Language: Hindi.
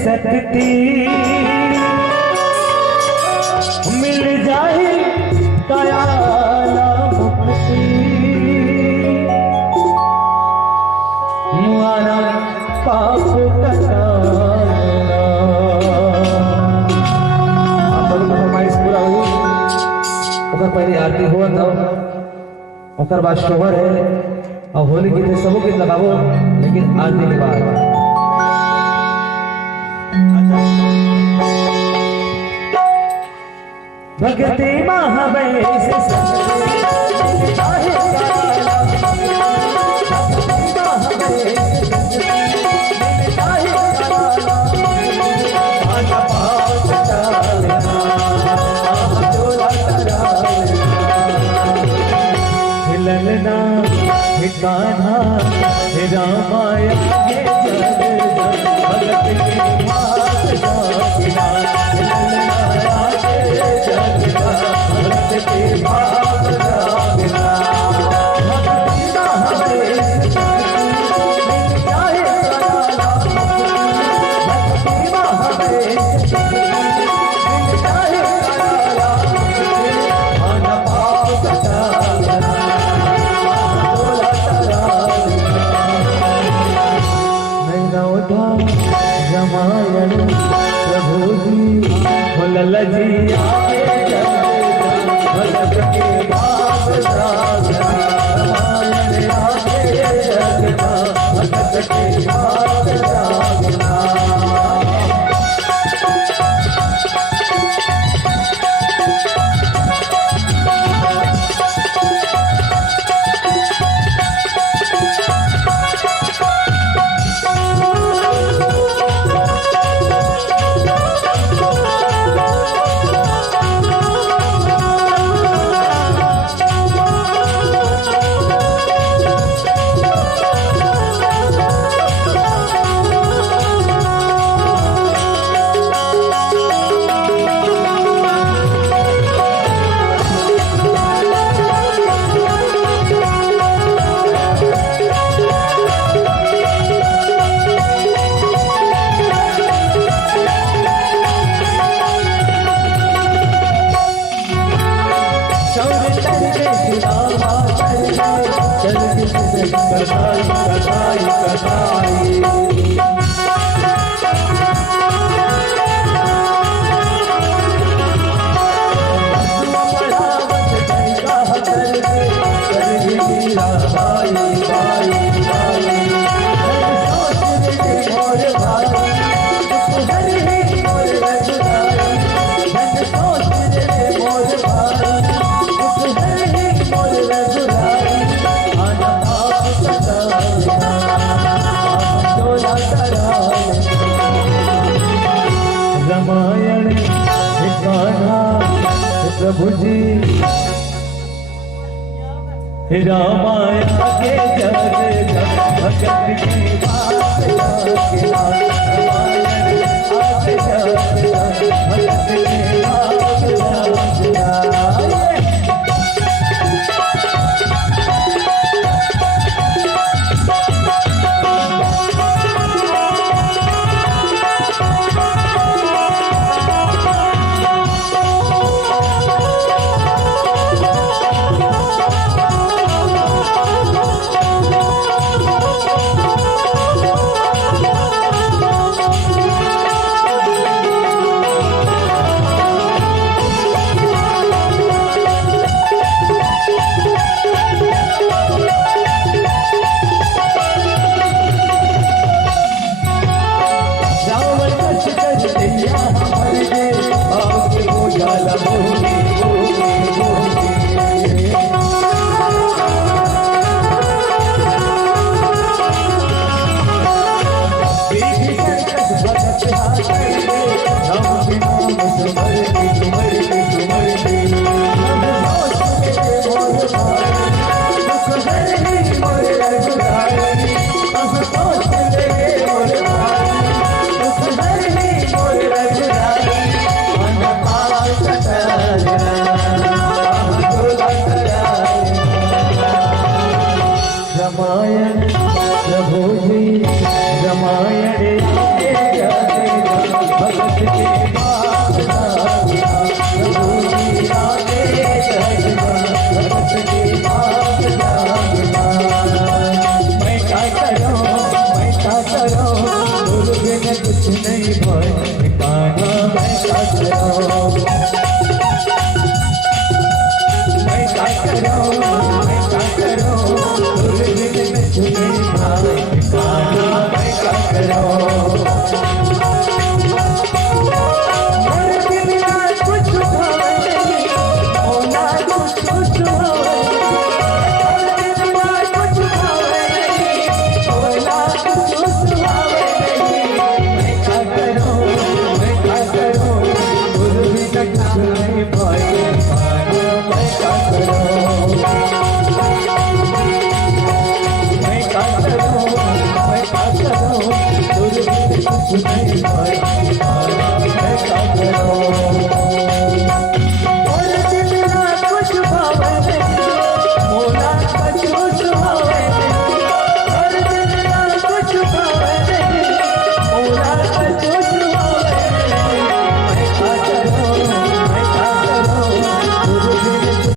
सकती, मिल जाए दयाला मुक्ति, मुआरा पाप कटाना। आप लोग फरमाइश पूरा हुई, ओकर पहले आरती हुआ था, ओकर बाद शोहर है और होली गीत सबो गीत लगावो, लेकिन आरती के बाद भगते महाबल से ललना कान्हा रामाया भगत के मात जागिना, भगत के मात जागिना। रामायण प्रभु जी भोलल जी आगे भगत के भाग जागना, रामायण आगे जगना, भगत के भाग जागना। रामायण कान्हा प्रभु जी रामायण आगे जगना, भगत की बात जागना, रामायण आगे जगना, भगत की बात जागना। Thank you. कुछ नहीं भाई कान्हा मैं क्या करूं मैं क्या करूं मैं क्या करूं दूरबीन कुछ नहीं भाई कान्हा मैं क्या करूं Bye.